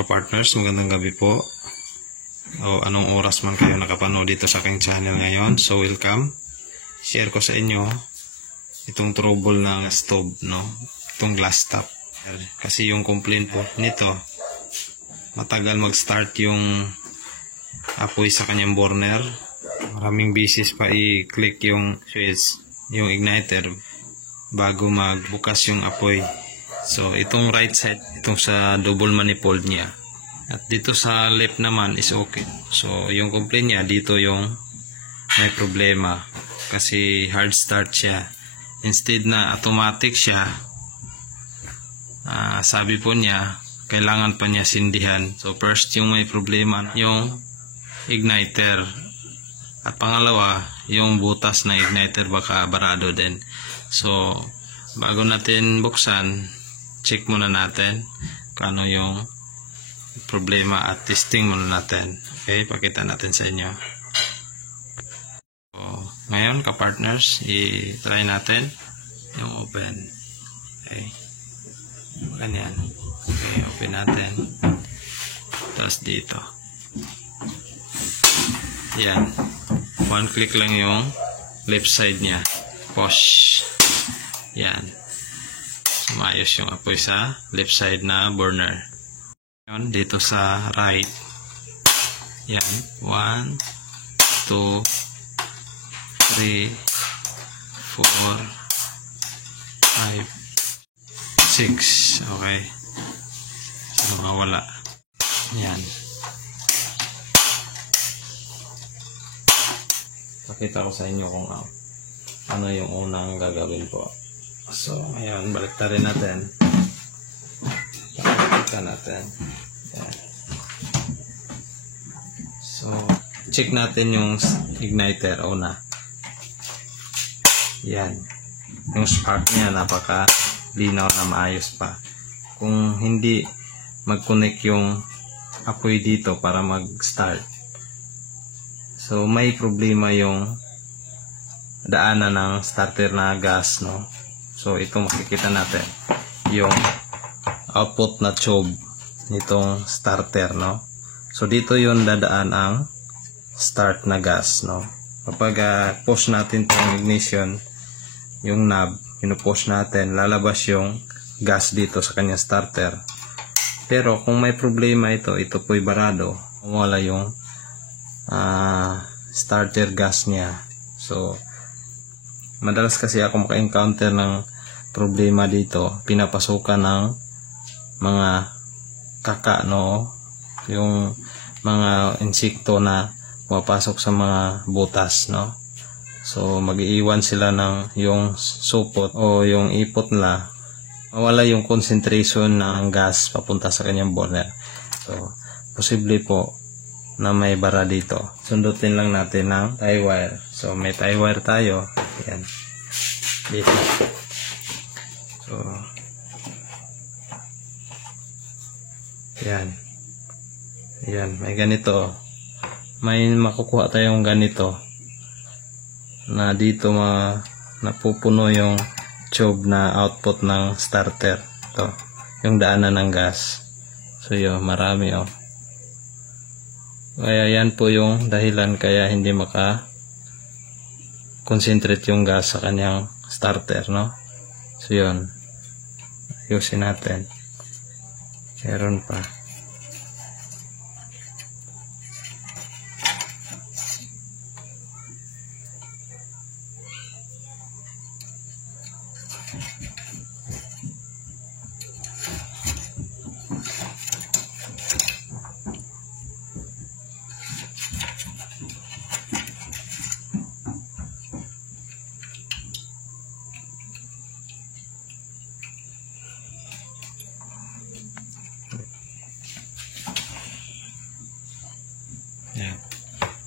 Kapartners, magandang gabi po. O anong oras man kayo nakapanood dito sa aking channel ngayon. So welcome. Share ko sa inyo itong trouble ng stove, no? Itong glass top. Kasi yung complaint po nito, matagal mag-start yung apoy sa kanyang burner. Maraming beses pa i-click yung switch, yung igniter bago magbukas yung apoy. So itong right side, itong sa double manifold niya. At dito sa left naman is okay. So yung complaint niya dito yung may problema kasi hard start siya. Instead na automatic siya, sabi po niya kailangan pa niya sindihan. So first yung may problema yung igniter. At pangalawa, yung butas na igniter baka barado din. So bago natin buksan, check muna natin kung ano yung problema at testing muna natin. Okay, pakita natin sa inyo. So, ngayon ka-partners, i-try natin yung open. Okay, ganyan. Okay, open natin. Tapos dito. Yan. One click lang yung left side niya. Push. Yan. Sumayos yung apoy sa left side na burner. Yun, dito sa right. Yan. 1, 2, 3, 4, 5, 6. Okay. So, mawala. Yan. Pakita ko sa inyo kung ano yung unang gagawin po. So, ayan, baliktarin natin. Pakita natin. Ayan. So, check natin yung igniter una. Yan. Yung spark niya, napaka linaw na maayos pa. Kung hindi mag-connect yung apoy dito para mag-start, so may problema yung daanan ng starter na gas, no? So ito makikita natin yung output na tube nitong starter, no? So dito yung dadaan ang start na gas, no? Kapag push natin tong ignition, yung knob, pinupush natin, lalabas yung gas dito sa kanyang starter. Pero kung may problema ito po'y barado, wala yung starter gas niya. So madalas kasi ako maka-encounter ng problema dito, pinapasukan ng mga kaka, no? Yung mga insekto na pumapasok sa mga butas, no? So mag-iiwan sila ng yung supot o yung ipot nila, mawala yung concentration ng gas papunta sa kanyang burner. So posible po na may bara dito. Sundutin lang natin ng tie wire. So may tie wire tayo. Yan. Dito. So yan. Yan, may ganito. May makukuha tayong ganito na dito napupuno yung tube na output ng starter. Ito, yung daanan ng gas. So yun, marami Kaya yan po yung dahilan kaya hindi concentrate yung gas sa kanyang starter, no? So yun, ayusin natin. Meron pa.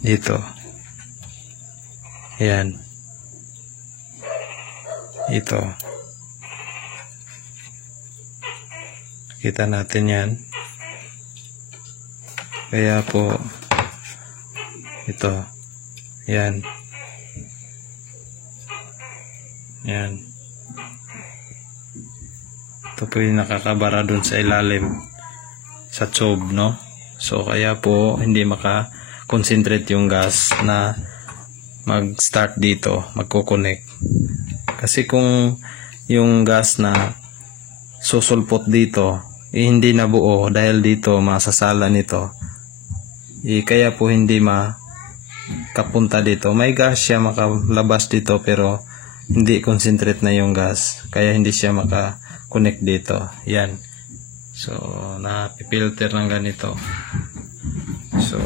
Dito. Ayan. Ito. Kita natin yan. Kaya po ito. Ayan. Ayan. Ito po yung nakakabara dun sa ilalim. sa tube, no? So kaya po hindi maka-concentrate yung gas na mag-start dito, magko-connect. Kasi kung yung gas na susulpot dito hindi nabuo dahil dito masasala nito, kaya po hindi makapunta dito. May gas siya makalabas dito pero hindi concentrate na yung gas, kaya hindi siya maka-connect dito. Yan. So napipilter ng ganito. So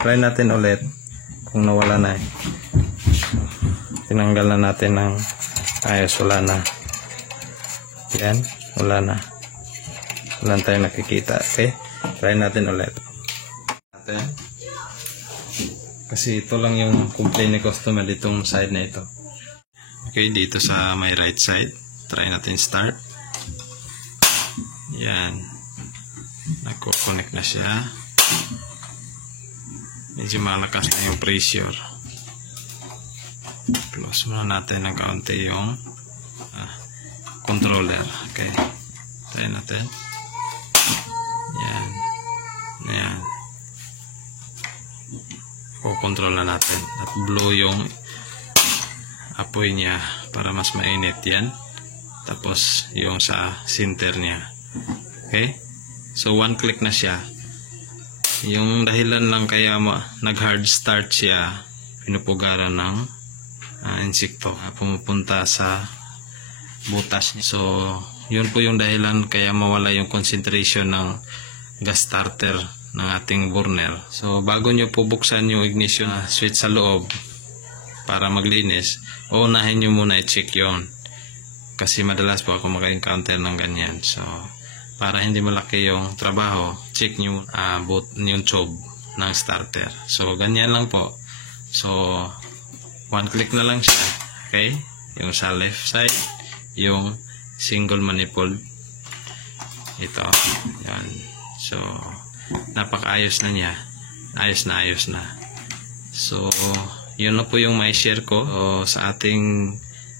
try natin ulit kung nawala na. Tinanggal na natin ng ayos, wala na. Yan, wala na. Wala tayong nakikita. Okay, try natin ulit. Kasi ito lang yung complaint ni customer ditong side na ito. Okay, dito sa my right side, try natin start. Yan, nagko-connect na siya. Medyo malakas na yung pressure. Close muna natin ng kaunti yung controller. Okay, try natin. Yan, yan. Control na natin at blow yung apoy niya para mas mainit. Yan, tapos yung sa center niya. Okay, so one click na siya. Yung dahilan lang kaya nag hard start siya, pinupugaran ng insekto, pumupunta sa butas niya. So yun po yung dahilan kaya mawala yung concentration ng gas starter ng ating burner. So bago nyo po buksan yung ignition switch sa loob para maglinis, unahin nyo muna i-check yun, kasi madalas po ako maka-encounter ng ganyan. So para hindi malaki yung trabaho, check nyo yung tube ng starter. So ganyan lang po. So one click na lang siya. Okay, yung sa left side, yung single manifold ito. Yan. So napaka-ayos na niya. Ayos na. So yun na po yung may share ko sa ating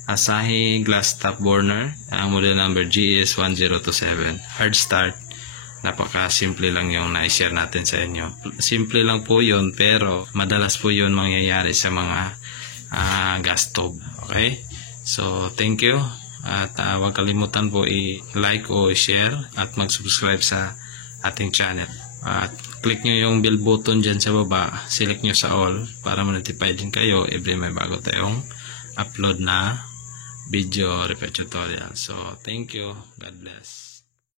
Asahi glass top burner, model number GS1027. Hard start. Napaka-simple lang yung na-share natin sa inyo. Simple lang po yun, pero madalas po yun mangyayari sa mga gas stove. Okay? So thank you. At huwag kalimutan po i-like o i-share at mag-subscribe sa ating channel. At click nyo yung bell button dyan sa baba, select nyo sa all para ma-notify din kayo every may bago tayong upload na video repair tutorial. So thank you. God bless.